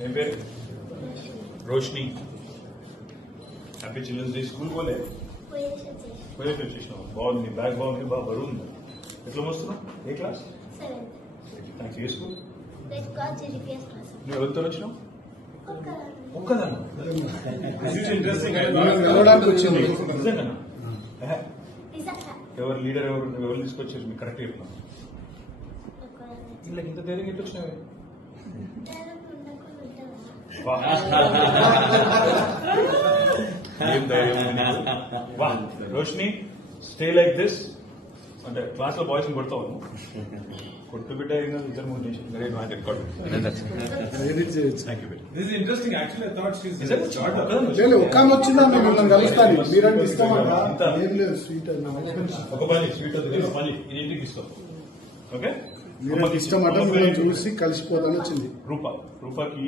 मेरे పేరు Roshini. Happy children's day. School పోలే పోయేసి వచ్చేసినావు. బాగుంది, బ్యాగ్ బాగుంది, బాగా బరువు ఉంది. ఎట్లా వస్తున్నావు? ఏ క్లాస్? థ్యాంక్స్. ఏ స్కూల్? నువ్వు ఎవరితో వచ్చినావు? ఒక్కదాన్ని. ఎవరు లీడర్, ఎవరు తీసుకొచ్చారు? మీకు కరెక్ట్ చెప్పినా వీళ్ళకి ఇంత ధైర్యం ఎట్లా వచ్చినావే? ఏం ధైర్యం వా. Roshini, stay like this. అంటే క్లాస్ లో బాయ్స్ కొడతావు, కొట్టు బిడ్డ ఇద్దరు మూడు నిమిషాలు. ఒక పని స్వీట్ పని ఇంటికి ఇస్తాం. ఓకే, ఇష్టం చూసి కలిసిపోతాను వచ్చింది. రూపాకి